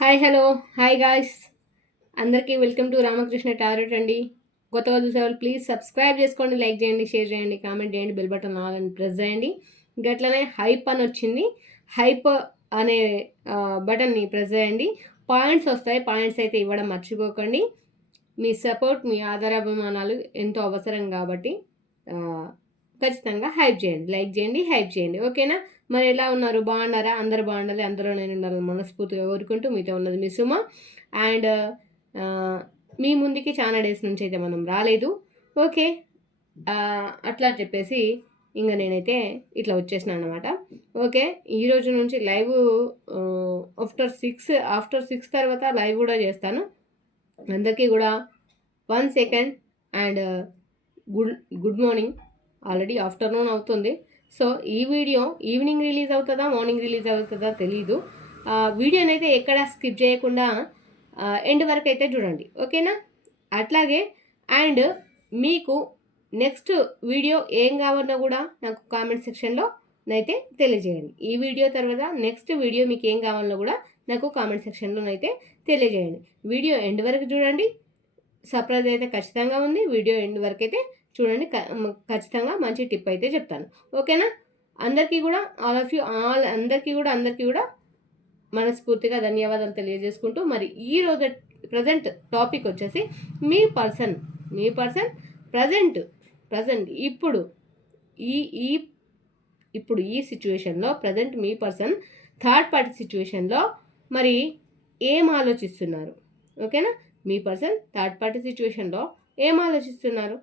Hi hello hi guys అందరికీ welcome to Ramakrishna tarot అండి. కొత్తగా చూసేవాళ్ళు ప్లీజ్ సబ్స్క్రైబ్ చేసుకోండి, లైక్ చేయండి, షేర్ చేయండి, కామెంట్ చేయండి, బెల్ బటన్ ఆల్ అని ప్రెస్ చేయండి. గట్లనే హైప్ అని వచ్చింది, హైప్ అనే బటన్ని ప్రెస్ చేయండి. పాయింట్స్ వస్తాయి, పాయింట్స్ అయితే ఇవ్వడం మర్చిపోకండి. మీ సపోర్ట్, మీ ఆధారాభిమానాలు ఎంతో అవసరం కాబట్టి ఖచ్చితంగా హైప్ చేయండి, లైక్ చేయండి, హైప్ చేయండి. ఓకేనా? మరి ఎలా ఉన్నారు? బాగున్నారా? అందరు బాగుండాలి, అందరూ నేను ఉండాలని మనస్ఫూర్తిగా కోరుకుంటూ మీతో ఉన్నది మీ సుమ. అండ్ మీ ముందుకి చాలా డేస్ నుంచి అయితే మనం రాలేదు. ఓకే, అట్లా చెప్పేసి ఇంకా నేనైతే ఇట్లా వచ్చేసినాను అనమాట. ఓకే, ఈరోజు నుంచి లైవ్ ఆఫ్టర్ సిక్స్ తర్వాత లైవ్ కూడా చేస్తాను. అందరికీ కూడా 1 second and good morning. Already afternoon అవుతుంది. సో ఈ వీడియో ఈవినింగ్ రిలీజ్ అవుతుందా, మార్నింగ్ రిలీజ్ అవుతుందా తెలీదు. వీడియోని అయితే ఎక్కడ స్కిప్ చేయకుండా ఎండ్ వరకు అయితే చూడండి, ఓకేనా? అట్లాగే అండ్ మీకు నెక్స్ట్ వీడియో ఏం కావాలన్నా కూడా నాకు కామెంట్ సెక్షన్లో అయితే తెలియజేయండి. ఈ వీడియో తర్వాత నెక్స్ట్ వీడియో మీకు ఏం కావాలన్నా కూడా నాకు కామెంట్ సెక్షన్లో అయితే తెలియజేయండి. వీడియో ఎండ్ వరకు చూడండి. సర్ప్రైజ్ అయితే ఖచ్చితంగా ఉంది. వీడియో ఎండ్ వరకు అయితే చూడండి, ఖచ్చితంగా మంచి టిప్ అయితే చెప్తాను, ఓకేనా? అందరికీ కూడా అందరికీ కూడా మనస్ఫూర్తిగా ధన్యవాదాలు తెలియజేసుకుంటూ, మరి ఈరోజు ప్రజెంట్ టాపిక్ వచ్చేసి మీ పర్సన్ ప్రజెంట్ ఇప్పుడు ఈ సిచ్యువేషన్లో ప్రజెంట్ మీ పర్సన్ థర్డ్ పార్టీ సిచ్యువేషన్లో మరి ఏం ఆలోచిస్తున్నారు? ఓకేనా? మీ పర్సన్ థర్డ్ పార్టీ సిచ్యువేషన్లో ఏం ఆలోచిస్తున్నారు,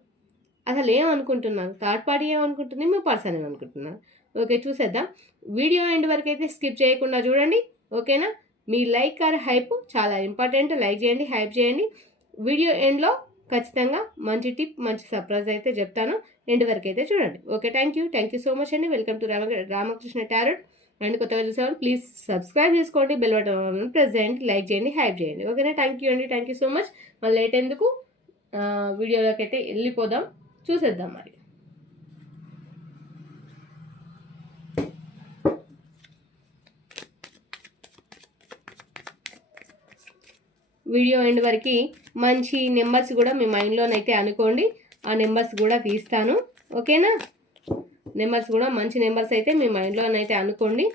అసలు ఏమనుకుంటున్నారు? థర్డ్ పార్టీ ఏమనుకుంటుంది, మీ పర్సన్ ఏమనుకుంటున్నారు? ఓకే, చూసేద్దాం. వీడియో ఎండ్ వరకు అయితే స్కిప్ చేయకుండా చూడండి, ఓకేనా? మీ లైక్ ఆర్ హైప్ చాలా ఇంపార్టెంట్. లైక్ చేయండి, హైప్ చేయండి. వీడియో ఎండ్లో ఖచ్చితంగా మంచి టిప్, మంచి సర్ప్రైజ్ అయితే చెప్తాను. ఎండ్ వరకు అయితే చూడండి. Okay, thank you so much అండి. Welcome to Ramakrishna tarot. And కొత్తగా చూసేవాళ్ళు ప్లీజ్ సబ్స్క్రైబ్ చేసుకోండి, బెల్ బటన్ ప్రెస్ చేయండి, లైక్ చేయండి, హైప్ చేయండి. ఓకేనా? Thank you so much. మళ్ళీ లేట్ ఎందుకు, వీడియోలోకి అయితే వెళ్ళిపోదాం, చూసేద్దాం. మరి వీడియో ఎండ్ వరకు మంచి నెంబర్స్ కూడా మీ మైండ్లోనైతే అనుకోండి. ఆ నెంబర్స్ కూడా తీస్తాను, ఓకేనా? నెంబర్స్ కూడా మంచి నెంబర్స్ అయితే మీ మైండ్లోనైతే అనుకోండి.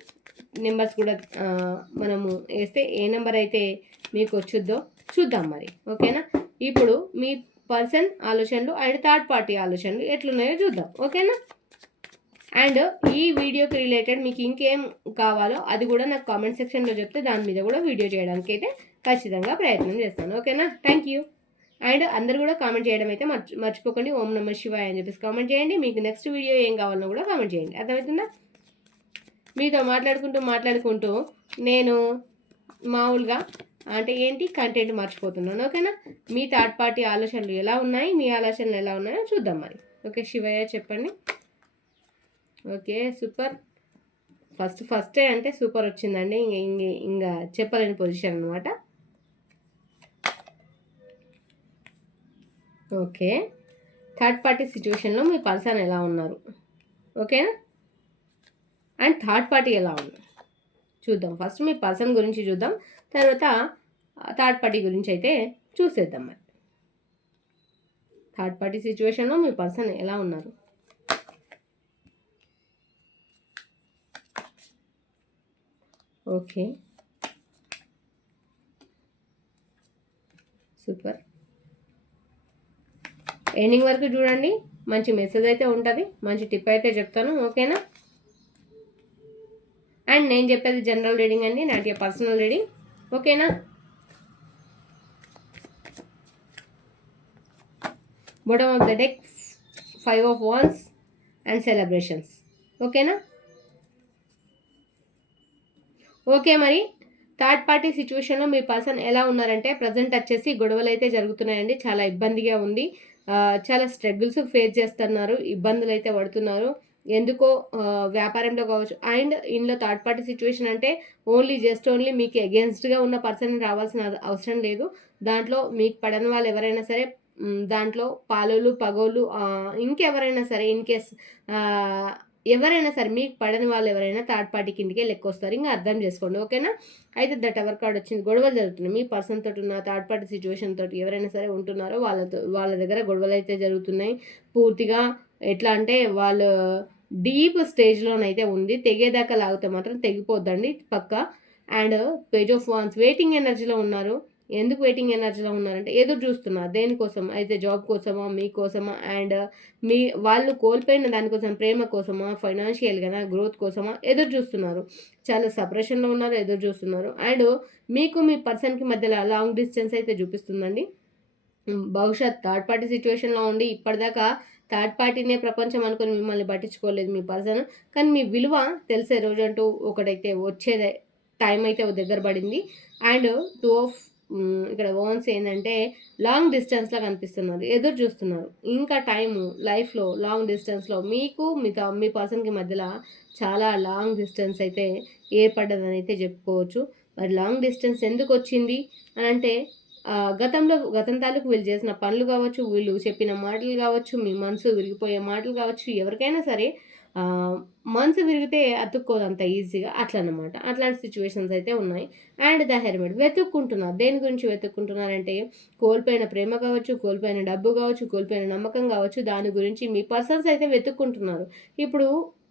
నెంబర్స్ కూడా మనము వేస్తే ఏ నెంబర్ అయితే మీకు వచ్చుద్దో చూద్దాం మరి, ఓకేనా? ఇప్పుడు మీ పర్సన్ ఆలోచనలు అండ్ థర్డ్ పార్టీ ఆలోచనలు ఎట్లున్నాయో చూద్దాం, ఓకేనా? అండ్ ఈ వీడియోకి రిలేటెడ్ మీకు ఇంకేం కావాలో అది కూడా నాకు కామెంట్ సెక్షన్లో చెప్తే దాని మీద కూడా వీడియో చేయడానికి అయితే ఖచ్చితంగా ప్రయత్నం చేస్తాను, ఓకేనా? Thank you. అండ్ అందరు కూడా కామెంట్ చేయడం అయితే మర్చిపోకండి. ఓం నమః శివాయ అని చెప్పేసి కామెంట్ చేయండి. మీకు నెక్స్ట్ వీడియో ఏం కావాలన్నా కూడా కామెంట్ చేయండి, అర్థమవుతుందా? మీతో మాట్లాడుకుంటూ నేను మామూలుగా అంటే ఏంటి కంటెంట్ మర్చిపోతున్నాను, ఓకేనా? మీ థర్డ్ పార్టీ ఆలోచనలు ఎలా ఉన్నాయి, మీ ఆలోచనలు ఎలా ఉన్నాయో చూద్దాం మరి. ఓకే, శివయ్య చెప్పండి. Okay, super. ఫస్టే అంటే సూపర్ వచ్చిందండి. ఇంకా చెప్పలేని పొజిషన్ అనమాట. ఓకే, థర్డ్ పార్టీ సిచ్యువేషన్లో మీ పర్సన్ ఎలా ఉన్నారు, ఓకేనా? అండ్ థర్డ్ పార్టీ ఎలా ఉంది చూద్దాం. ఫస్ట్ మీ పర్సన్ గురించి చూద్దాం, తర్వాత థర్డ్ పార్టీ గురించి అయితే చూసేద్దాం. మరి థర్డ్ పార్టీ సిచ్యువేషన్లో మీ పర్సన్ ఎలా ఉన్నారు? Okay, super. ఎండింగ్ వరకు చూడండి, మంచి మెసేజ్ అయితే ఉంటుంది, మంచి టిప్ అయితే చెప్తాను, ఓకేనా? అండ్ నేను చెప్పేది జనరల్ రీడింగ్ అండి, నాకు పర్సనల్ రీడింగ్, ఓకేనా? Bottom of the deck 5 of Wands and celebrations, ఓకేనా? ఓకే, మరి థర్డ్ పార్టీ సిచ్యువేషన్లో మీ పర్సన్ ఎలా ఉన్నారంటే ప్రజెంట్ వచ్చేసి గొడవలు అయితే జరుగుతున్నాయండి. చాలా ఇబ్బందిగా ఉంది, చాలా స్ట్రగుల్స్ ఫేస్ చేస్తున్నారు, ఇబ్బందులు అయితే పడుతున్నారు. ఎందుకో వ్యాపారంలో కావచ్చు. అండ్ ఇందులో థర్డ్ పార్టీ సిచ్యువేషన్ అంటే ఓన్లీ మీకు అగేన్స్ట్గా ఉన్న పర్సన్ రావాల్సిన అవసరం లేదు. దాంట్లో మీకు పడని వాళ్ళు ఎవరైనా సరే, దాంట్లో పాలోలు పగోళ్ళు ఇంకెవరైనా సరే, ఇన్ కేస్ ఎవరైనా సరే మీకు పడని వాళ్ళు ఎవరైనా థర్డ్ పార్టీ కిందకే లెక్కొస్తారు. ఇంకా అర్థం చేసుకోండి. ఓకేనా? అయితే ద టవర్ కార్డ్ వచ్చింది. గొడవలు జరుగుతున్నాయి. మీ పర్సన్ తోటి ఉన్న థర్డ్ పార్టీ సిచ్యువేషన్ తోటి ఎవరైనా సరే ఉంటున్నారో వాళ్ళ దగ్గర గొడవలు అయితే జరుగుతున్నాయి. పూర్తిగా ఎట్లా అంటే వాళ్ళు డీప్ స్టేజ్లోనైతే ఉంది. తెగేదాకా లాగితే మాత్రం తెగిపోద్దండి పక్క. And page of wands waiting ఎనర్జీలో ఉన్నారు. ఎందుకు వెయిటింగ్ ఎనర్జీలో ఉన్నారంటే ఎదురు చూస్తున్నారు. దేనికోసం అయితే జాబ్ కోసమా, మీకోసమా, అండ్ వాళ్ళు కోల్పోయిన దానికోసం, ప్రేమ కోసమా, ఫైనాన్షియల్గా గ్రోత్ కోసమా ఎదురు చూస్తున్నారు. చాలా సపరేషన్లో ఉన్నారు, ఎదురు చూస్తున్నారు. అండ్ మీకు మీ పర్సన్కి మధ్యలో లాంగ్ డిస్టెన్స్ అయితే చూపిస్తుందండి. భవిష్యత్ థర్డ్ పార్టీ సిచ్యువేషన్లో ఉండి ఇప్పటిదాకా థర్డ్ పార్టీనే ప్రపంచం అనుకుని మిమ్మల్ని పట్టించుకోలేదు మీ పర్సన్. కానీ మీ విలువ తెలిసే రోజు అంటూ ఒకటైతే వచ్చేదే టైం అయితే దగ్గర పడింది. అండ్ 2 ఆఫ్ ఇక్కడ వాన్స్ ఏంటంటే లాంగ్ డిస్టెన్స్లో కనిపిస్తున్నారు, ఎదురు చూస్తున్నారు. ఇంకా టైము లైఫ్లో లాంగ్ డిస్టెన్స్లో మీకు మీ పర్సన్కి మధ్యలో చాలా లాంగ్ డిస్టెన్స్ అయితే ఏర్పడ్డదని అయితే చెప్పుకోవచ్చు. మరి లాంగ్ డిస్టెన్స్ ఎందుకు వచ్చింది అని అంటే గతం తాలూకు వీళ్ళు చేసిన పనులు కావచ్చు, వీళ్ళు చెప్పిన మాటలు కావచ్చు, మీ మనసు విరిగిపోయే మాటలు కావచ్చు, ఎవరికైనా సరే మనసు విరిగితే అతుక్కోదు అంత ఈజీగా, అట్లనమాట. అట్లాంటి సిచ్యువేషన్స్ అయితే ఉన్నాయి. అండ్ ద హెర్మిట్ వెతుక్కుంటున్నారు. దేని గురించి వెతుక్కుంటున్నారంటే కోల్పోయిన ప్రేమ కావచ్చు, కోల్పోయిన డబ్బు కావచ్చు, కోల్పోయిన నమ్మకం కావచ్చు, దాని గురించి మీ పర్సన్స్ అయితే వెతుక్కుంటున్నారు. ఇప్పుడు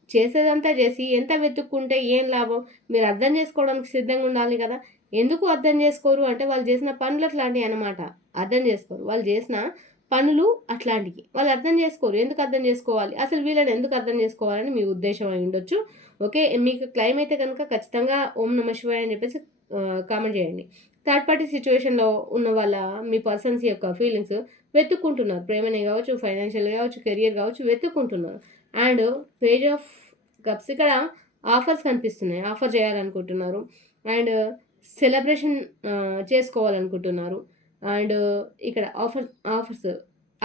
చేసేదంతా చేసి ఎంత వెతుక్కుంటే ఏం లాభం? మీరు అర్థం చేసుకోవడానికి సిద్ధంగా ఉండాలి కదా. ఎందుకు అర్థం చేసుకోరు అంటే వాళ్ళు చేసిన పనులు అట్లాంటివి అనమాట. అర్థం చేసుకోరు. వాళ్ళు చేసిన పనులు అట్లాంటివి. వాళ్ళు అర్థం చేసుకోరు. ఎందుకు అర్థం చేసుకోవాలి? అసలు వీళ్ళని ఎందుకు అర్థం చేసుకోవాలని మీ ఉద్దేశం అయి ఉండొచ్చు. ఓకే, మీకు క్లైమ్ అయితే కనుక ఖచ్చితంగా ఓం నమ శివాయ అని చెప్పేసి కామెంట్ చేయండి. థర్డ్ పార్టీ సిచ్యువేషన్లో ఉన్న వాళ్ళ మీ పర్సన్స్ యొక్క ఫీలింగ్స్ వెతుక్కుంటున్నారు. ప్రేమనే కావచ్చు, ఫైనాన్షియల్ కావచ్చు, కెరియర్ కావచ్చు, వెతుక్కుంటున్నారు. అండ్ పేజ్ ఆఫ్ కప్స్ ఇక్కడ ఆఫర్స్ కనిపిస్తున్నాయి. ఆఫర్ చేయాలనుకుంటున్నారు. అండ్ సెలబ్రేషన్ చేసుకోవాలనుకుంటున్నారు. అండ్ ఇక్కడ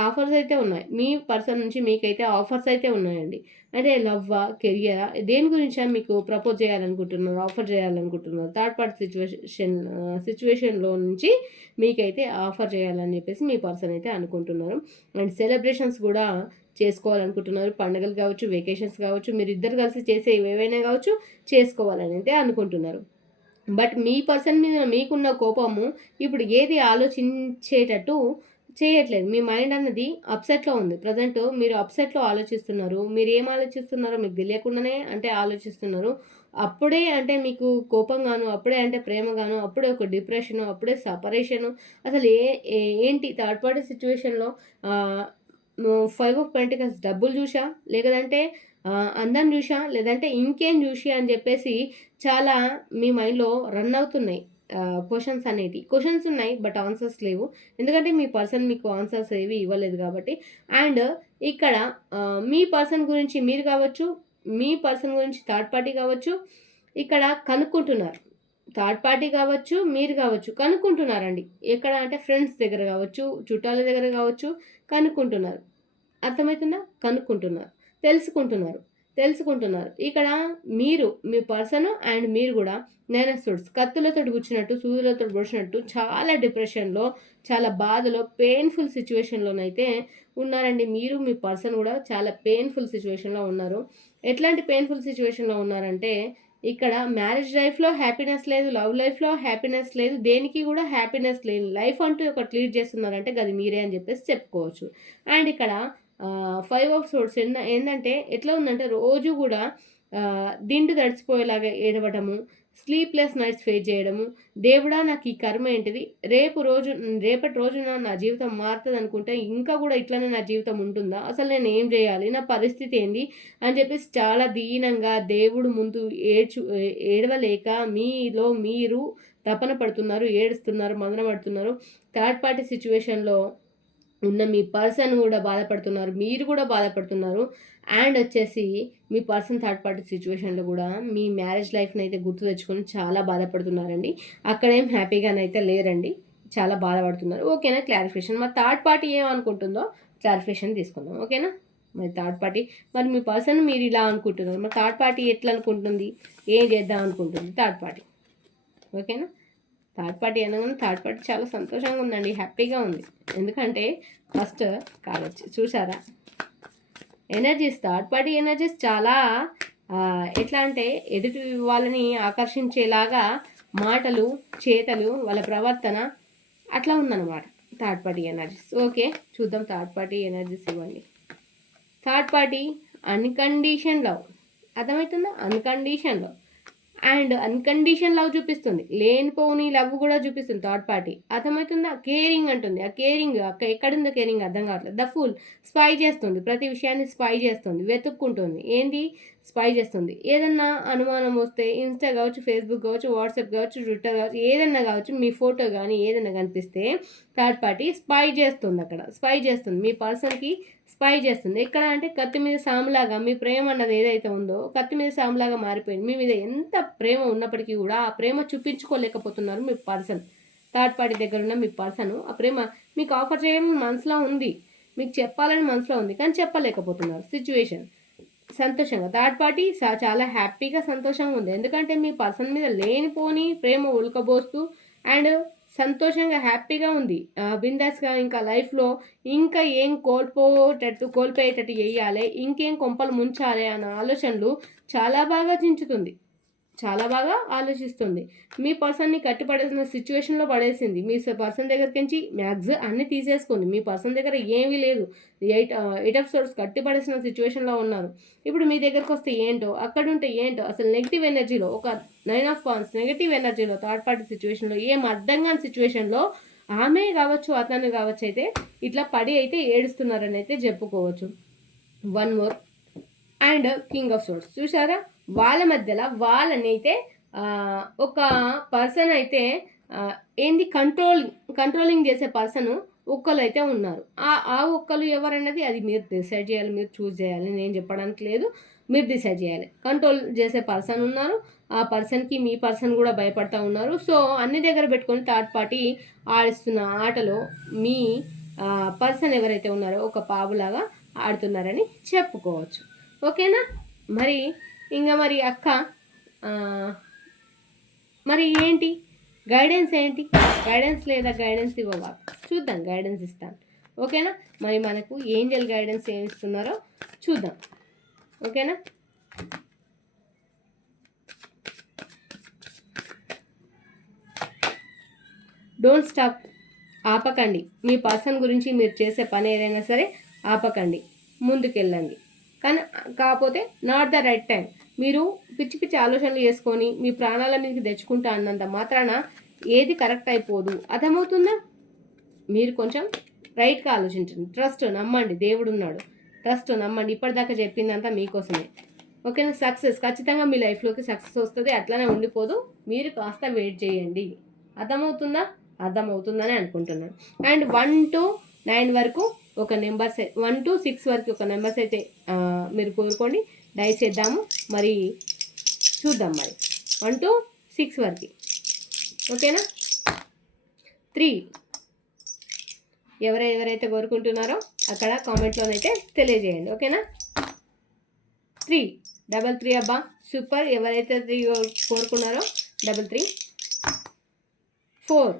ఆఫర్స్ అయితే ఉన్నాయి. మీ పర్సన్ నుంచి మీకైతే ఆఫర్స్ అయితే ఉన్నాయండి. అంటే లవ్వా, కెరియరా, దేని గురించా మీకు ప్రపోజ్ చేయాలనుకుంటున్నారు, ఆఫర్ చేయాలనుకుంటున్నారు. థర్డ్ పార్టీ సిచ్యువేషన్లో నుంచి మీకైతే ఆఫర్ చేయాలని చెప్పేసి మీ పర్సన్ అయితే అనుకుంటున్నారు. అండ్ సెలబ్రేషన్స్ కూడా చేసుకోవాలనుకుంటున్నారు. పండుగలు కావచ్చు, వెకేషన్స్ కావచ్చు, మీరు ఇద్దరు కలిసి చేసే ఏవైనా కావచ్చు, చేసుకోవాలని అయితే అనుకుంటున్నారు. బట్ మీ పర్సన్ మీద మీకున్న కోపము ఇప్పుడు ఏది ఆలోచించేటట్టు చేయట్లేదు. మీ మైండ్ అన్నది అప్సెట్లో ఉంది. ప్రజెంట్ మీరు అప్సెట్లో ఆలోచిస్తున్నారు. మీరు ఏం ఆలోచిస్తున్నారో మీకు తెలియకుండానే అంటే ఆలోచిస్తున్నారు. అప్పుడే అంటే మీకు కోపంగాను, అప్పుడే అంటే ప్రేమగాను, అప్పుడే ఒక డిప్రెషను, అప్పుడే సపరేషను. అసలు ఏంటి థర్డ్ పార్టీ సిచ్యువేషన్లో 5 ఆఫ్ పెంటికల్స్ డబ్బులు చూసా, లేదంటే అందం చూసా, లేదంటే ఇంకేం చూసి అని చెప్పేసి చాలా మీ మైండ్లో రన్ అవుతున్నాయి క్వశ్చన్స్ ఉన్నాయి, బట్ ఆన్సర్స్ లేవు. ఎందుకంటే మీ పర్సన్ మీకు ఆన్సర్స్ ఏవి ఇవ్వలేదు కాబట్టి. అండ్ ఇక్కడ మీ పర్సన్ గురించి మీరు కావచ్చు, మీ పర్సన్ గురించి థర్డ్ పార్టీ కావచ్చు, ఇక్కడ కనుక్కుంటున్నారు. థర్డ్ పార్టీ కావచ్చు, మీరు కావచ్చు, కనుక్కుంటున్నారండి. ఎక్కడ అంటే ఫ్రెండ్స్ దగ్గర కావచ్చు, చుట్టాల దగ్గర కావచ్చు, కనుక్కుంటున్నారు. అర్థమవుతుందా? కనుక్కుంటున్నారు, తెలుసుకుంటున్నారు. ఇక్కడ మీరు మీ పర్సన్ అండ్ మీరు కూడా నేనస్తుడ్స్ కత్తులతో గుచ్చినట్టు, సూదులతో పొడిచినట్టు చాలా డిప్రెషన్లో, చాలా బాధలో, పెయిన్ఫుల్ సిచ్యువేషన్లోనైతే ఉన్నారండి. మీరు మీ పర్సన్ కూడా చాలా పెయిన్ఫుల్ సిచ్యువేషన్లో ఉన్నారు. ఎట్లాంటి పెయిన్ఫుల్ సిచ్యువేషన్లో ఉన్నారంటే ఇక్కడ మ్యారేజ్ లైఫ్లో హ్యాపీనెస్ లేదు, లవ్ లైఫ్లో హ్యాపీనెస్ లేదు, దేనికి కూడా హ్యాపీనెస్ లేదు. లైఫ్ అంటూ ఒకటి లీడ్ చేస్తున్నారంటే అది మీరే అని చెప్పేసి చెప్పుకోవచ్చు. అండ్ ఇక్కడ 5 ఆఫ్ సోర్స్ ఏంటంటే ఎట్లా ఉందంటే రోజు కూడా దిండు తడిచిపోయేలాగా ఏడవటము, స్లీప్లెస్ నైట్స్ ఫేస్ చేయడము. దేవుడా నాకు ఈ కర్మ ఏంటిది, రేపటి రోజున నా జీవితం మారుతుంది అనుకుంటే ఇంకా కూడా ఇట్లానే నా జీవితం ఉంటుందా, అసలు నేను ఏం చేయాలి, నా పరిస్థితి ఏంది అని చెప్పేసి చాలా దీనంగా దేవుడు ముందు ఏడవలేక మీలో మీరు తపన పడుతున్నారు, ఏడుస్తున్నారు, మదన పడుతున్నారు. థర్డ్ పార్టీ సిచ్యువేషన్లో ఉన్న మీ పర్సన్ కూడా బాధపడుతున్నారు, మీరు కూడా బాధపడుతున్నారు. అండ్ వచ్చేసి మీ పర్సన్ థర్డ్ పార్టీ సిచ్యువేషన్లో కూడా మీ మ్యారేజ్ లైఫ్ని అయితే గుర్తు తెచ్చుకొని చాలా బాధపడుతున్నారండి. అక్కడేం హ్యాపీగానైతే లేరండి, చాలా బాధపడుతున్నారు. ఓకేనా? క్లారిఫికేషన్. మరి థర్డ్ పార్టీ ఏమనుకుంటుందో క్లారిఫికేషన్ తీసుకుందాం. ఓకేనా? మరి థర్డ్ పార్టీ, మరి మీ పర్సన్ మీరు ఇలా అనుకుంటున్నారు, మరి థర్డ్ పార్టీ ఎట్లా అనుకుంటుంది, ఏం చేద్దాం అనుకుంటుంది థర్డ్ పార్టీ? ఓకేనా? థర్డ్ పార్టీ అనగానే థర్డ్ పార్టీ చాలా సంతోషంగా ఉందండి, హ్యాపీగా ఉంది. ఎందుకంటే ఫస్ట్ కావచ్చు చూసారా ఎనర్జీస్, థర్డ్ పార్టీ ఎనర్జీస్ చాలా ఎట్లా అంటే ఎదుటి వాళ్ళని ఆకర్షించేలాగా మాటలు, చేతలు, వాళ్ళ ప్రవర్తన అట్లా ఉందన్నమాట థర్డ్ పార్టీ ఎనర్జీస్. ఓకే, చూద్దాం థర్డ్ పార్టీ ఎనర్జీస్ ఇవ్వండి. థర్డ్ పార్టీ అన్కండిషన్ లవ్, అర్థమవుతుందా? Uncondition love and uncondition love చూపిస్తుంది, లేనిపోని లవ్ కూడా చూపిస్తుంది థర్డ్ పార్టీ, అర్థమవుతుందా? కేరింగ్ అంటుంది, ఆ కేరింగ్ ఎక్కడుందో కేరింగ్ అర్థం కావట్లేదు. ద ఫుల్ స్పై చేస్తుంది, ప్రతి విషయాన్ని స్పై చేస్తుంది, వెతుక్కుంటుంది, ఏంది స్పై చేస్తుంది. ఏదన్నా అనుమానం వస్తే ఇన్స్టా కావచ్చు, ఫేస్బుక్ కావచ్చు, వాట్సాప్ కావచ్చు, ట్విట్టర్ కావచ్చు, ఏదన్నా కావచ్చు, మీ ఫోటో కానీ ఏదన్నా కనిపిస్తే థర్డ్ పార్టీ స్పై చేస్తుంది, అక్కడ స్పై చేస్తుంది, మీ పర్సన్కి స్పై చేస్తుంది. ఎక్కడ అంటే కత్తి మీద సాములాగా మీ ప్రేమ అన్నది ఏదైతే ఉందో కత్తి మీద సాములాగా మారిపోయింది. మీ మీద ఎంత ప్రేమ ఉన్నప్పటికీ కూడా ఆ ప్రేమ చూపించుకోలేకపోతున్నారు మీ పర్సన్. థర్డ్ పార్టీ దగ్గర ఉన్న మీ పర్సన్ ఆ ప్రేమ మీకు ఆఫర్ చేయడం మనసులో ఉంది, మీకు చెప్పాలని మనసులో ఉంది, కానీ చెప్పలేకపోతున్నారు. సిచ్యువేషన్ సంతోషంగా థర్డ్ పార్టీ చాలా హ్యాపీగా సంతోషంగా ఉంది. ఎందుకంటే మీ పర్సన్ మీద లేనిపోని ప్రేమ ఉల్కబోస్తూ అండ్ సంతోషంగా హ్యాపీగా ఉంది, బిందాస్గా. ఇంకా లైఫ్లో ఇంకా ఏం కోల్పోయేటట్టు చేయాలి, ఇంకేం కొంపలు ముంచాలి అన్న ఆలోచనలు చాలా బాగా చించుతుంది, చాలా బాగా ఆలోచిస్తుంది. మీ పర్సన్ని కట్టిపడేసిన సిచ్యువేషన్లో పడేసింది. మీ పర్సన్ దగ్గరికి నుంచి మ్యాక్స్ అన్నీ తీసేసుకుంది. మీ పర్సన్ దగ్గర ఏమీ లేదు, ఎయిట్ ఆఫ్ సోర్స్ కట్టిపడేసిన సిచ్యువేషన్లో ఉన్నారు. ఇప్పుడు మీ దగ్గరకు వస్తే ఏంటో, అక్కడ ఉంటే ఏంటో, అసలు నెగిటివ్ ఎనర్జీలో ఒక 9 ఆఫ్ వాండ్స్ నెగిటివ్ ఎనర్జీలో థర్డ్ పార్టీ సిచ్యువేషన్లో ఏం అర్థం కాని సిచ్యువేషన్లో ఆమె కావచ్చు అతను కావచ్చు అయితే ఇట్లా పడి అయితే ఏడుస్తున్నారని అయితే చెప్పుకోవచ్చు. One more and king of swords చూసారా, వాళ్ళ మధ్యలో వాళ్ళనైతే ఒక పర్సన్ అయితే ఏంది కంట్రోలింగ్ చేసే పర్సన్ ఒక్కరు అయితే ఉన్నారు. ఆ ఒక్కరు ఎవరన్నది అది మీరు డిసైడ్ చేయాలి, మీరు చూస్ చేయాలి, నేను చెప్పడానికి లేదు, మీరు డిసైడ్ చేయాలి. కంట్రోల్ చేసే పర్సన్ ఉన్నారు, ఆ పర్సన్కి మీ పర్సన్ కూడా భయపడతా ఉన్నారు. సో అన్ని దగ్గర పెట్టుకొని థర్డ్ పార్టీ ఆడిస్తున్న ఆటలో మీ పర్సన్ ఎవరైతే ఉన్నారో ఒక పావులాగా ఆడుతున్నారని చెప్పుకోవచ్చు. ఓకేనా? మరి ఇంకా మరి అక్క మరి ఏంటి గైడెన్స్, ఏంటి గైడెన్స్ లేదా గైడెన్స్ ఇవ్వవా? చూద్దాం, గైడెన్స్ ఇస్తాను. ఓకేనా? మరి మనకు ఏంజల్ గైడెన్స్ ఏమి ఇస్తున్నారో చూద్దాం. ఓకేనా? డోంట్ స్టాప్, ఆపకండి. మీ పర్సన్ గురించి మీరు చేసే పని ఏదైనా సరే ఆపకండి, ముందుకెళ్ళండి. కానీ కాకపోతే నాట్ ద రైట్ టైం. మీరు పిచ్చి పిచ్చి ఆలోచనలు చేసుకొని మీ ప్రాణాల మీదకి తెచ్చుకుంటా అన్నంత మాత్రాన ఏది కరెక్ట్ అయిపోదు, అర్థమవుతుందా? మీరు కొంచెం రైట్గా ఆలోచించండి, ట్రస్ట్ నమ్మండి, దేవుడు ఉన్నాడు, ట్రస్ట్ నమ్మండి. ఇప్పటిదాకా చెప్పిందంతా మీకోసమే. ఓకేనా? సక్సెస్ ఖచ్చితంగా మీ లైఫ్లోకి సక్సెస్ వస్తుంది, అట్లానే ఉండిపోదు. మీరు కాస్త వెయిట్ చేయండి, అర్థమవుతుందా? అర్థమవుతుందని అనుకుంటున్నాను. అండ్ 1 to 9 వరకు ఒక నెంబర్స్, 1 to 6 వరకు ఒక నెంబర్స్ అయితే మీరు కోరుకోండి. డైస్ చేద్దాము, మరి చూద్దాం. మరి 1 to 6 వరకు. ఓకేనా? 3 ఎవరైతే కోరుకుంటున్నారో అక్కడ కామెంట్లోనైతే తెలియజేయండి. ఓకేనా? 3 అబ్బా సూపర్. ఎవరైతే 3 కోరుకున్నారో 3 4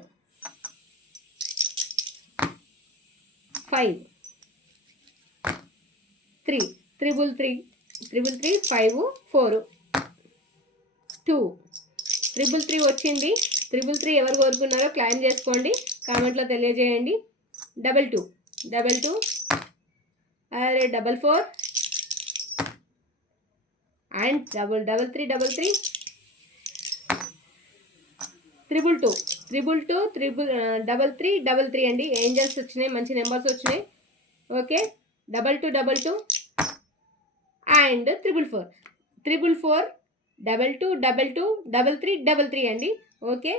5 3 3 5 4 2 3 వచ్చింది. 3 ఎవరు కోరుకున్నారో క్లైమ్ చేసుకోండి, కామెంట్లో తెలియజేయండి. 2 అరే 4 అండ్ 3 3 అండి. ఏంజల్స్ వచ్చినాయి, మంచి నెంబర్స్ వచ్చినాయి. ఓకే, 2 అండ్ 4 3 అండి. ఓకే,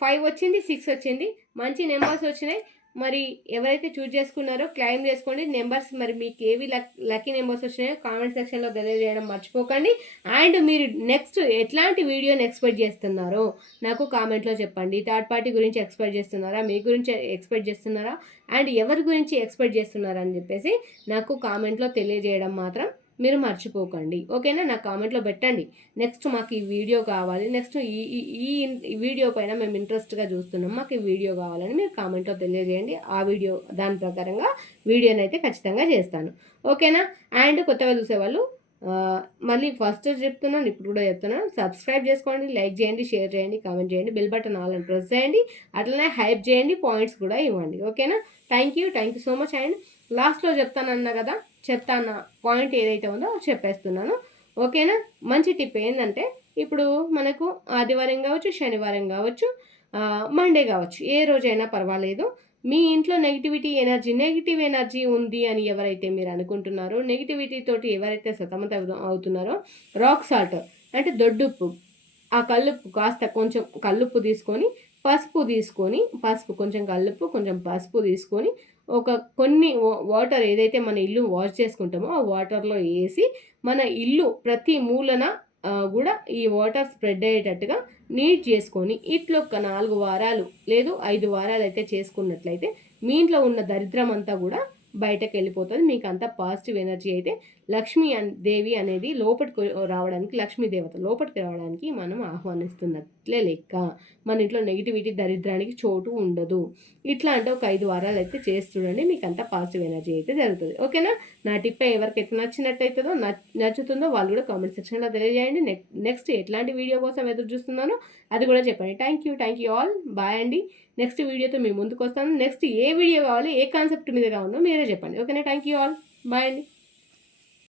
5 వచ్చింది, 6 వచ్చింది, మంచి నెంబర్స్ వచ్చినాయి. మరి ఎవరైతే చూజ్ చేసుకున్నారో క్లైమ్ చేసుకోండి నెంబర్స్. మరి మీకు ఏవి లక్కీ నెంబర్స్ వచ్చినాయో కామెంట్ సెక్షన్లో తెలియజేయడం మర్చిపోకండి. అండ్ మీరు నెక్స్ట్ ఎట్లాంటి వీడియోని ఎక్స్పెక్ట్ చేస్తున్నారో నాకు కామెంట్లో చెప్పండి. థర్డ్ పార్టీ గురించి ఎక్స్పెక్ట్ చేస్తున్నారా, మీ గురించి ఎక్స్పెక్ట్ చేస్తున్నారా, అండ్ ఎవరి గురించి ఎక్స్పెక్ట్ చేస్తున్నారా అని చెప్పేసి నాకు కామెంట్లో తెలియజేయడం మాత్రం మీరు మర్చిపోకండి. ఓకేనా? నా కామెంట్లో పెట్టండి. నెక్స్ట్ మాకు ఈ వీడియో కావాలి, నెక్స్ట్ ఈ ఈ ఈ వీడియో పైన మేము ఇంట్రెస్ట్గా చూస్తున్నాం, మాకు ఈ వీడియో కావాలని మీరు కామెంట్లో తెలియజేయండి. ఆ వీడియో దాని ప్రకారంగా వీడియోని అయితే ఖచ్చితంగా చేస్తాను. ఓకేనా? అండ్ కొత్తగా చూసేవాళ్ళు మళ్ళీ ఫస్ట్ చెప్తున్నాను, ఇప్పుడు కూడా చెప్తున్నాను, సబ్స్క్రైబ్ చేసుకోండి, లైక్ చేయండి, షేర్ చేయండి, కామెంట్ చేయండి, బెల్ బటన్ ఆల్ అని ప్రెస్ చేయండి, అట్లనే హైప్ చేయండి, పాయింట్స్ కూడా ఇవ్వండి. ఓకేనా? Thank you so much. And లాస్ట్లో చెప్తానన్నా కదా, చెప్తాను పాయింట్ ఏదైతే ఉందో చెప్పేస్తున్నాను. ఓకేనా? మంచి టిప్ ఏంటంటే, ఇప్పుడు మనకు ఆదివారం కావచ్చు, శనివారం కావచ్చు, మండే కావచ్చు, ఏ రోజైనా పర్వాలేదు, మీ ఇంట్లో నెగిటివ్ ఎనర్జీ ఉంది అని ఎవరైతే మీరు అనుకుంటున్నారో, నెగిటివిటీ తోటి ఎవరైతే సతమతం అవుతున్నారో, రాక్ సాల్ట్ అంటే దొడ్డుప్పు, ఆ కల్లుప్పు కాస్త కొంచెం కల్లుప్పు తీసుకొని, పసుపు కొంచెం కల్లుప్పు కొంచెం పసుపు తీసుకొని, ఒక కొన్ని వాటర్ ఏదైతే మన ఇల్లు వాష్ చేసుకుంటామో ఆ వాటర్లో వేసి మన ఇల్లు ప్రతి మూలన కూడా ఈ వాటర్ స్ప్రెడ్ అయ్యేటట్టుగా నీట్ చేసుకొని ఇట్లా ఒక 4 వారాలు లేదు 5 వారాలు అయితే చేసుకున్నట్లయితే మీ ఇంట్లో ఉన్న దరిద్రం అంతా కూడా బయటకు వెళ్ళిపోతుంది. మీకు అంతా పాజిటివ్ ఎనర్జీ అయితే దేవి అనేది లోపలికి రావడానికి, లక్ష్మీదేవత లోపలికి రావడానికి మనం ఆహ్వానిస్తున్నట్లే లెక్క. మన ఇంట్లో నెగిటివిటీ దరిద్రానికి చోటు ఉండదు. ఇట్లా అంటే ఒక 5 వారాలు అయితే చేసి చూడండి, మీకు అంతా పాజిటివ్ ఎనర్జీ అయితే జరుగుతుంది. ఓకేనా? నా టిప్ ఎవరికైతే నచ్చినట్టయితుందో నచ్చుతుందో వాళ్ళు కూడా కామెంట్ సెక్షన్లో తెలియజేయండి. నెక్స్ట్ ఎట్లాంటి వీడియో కోసం ఎదురు చూస్తున్నానో అది కూడా చెప్పండి. Thank you all. బాయ్ అండి. నెక్స్ట్ వీడియోతో మీ ముందుకు వస్తాను. నెక్స్ట్ ఏ వీడియో కావాలి, ఏ కాన్సెప్ట్ మీద కావాలో మీరే చెప్పండి. ఓకేనా? Thank you all. బాయ్ అండి.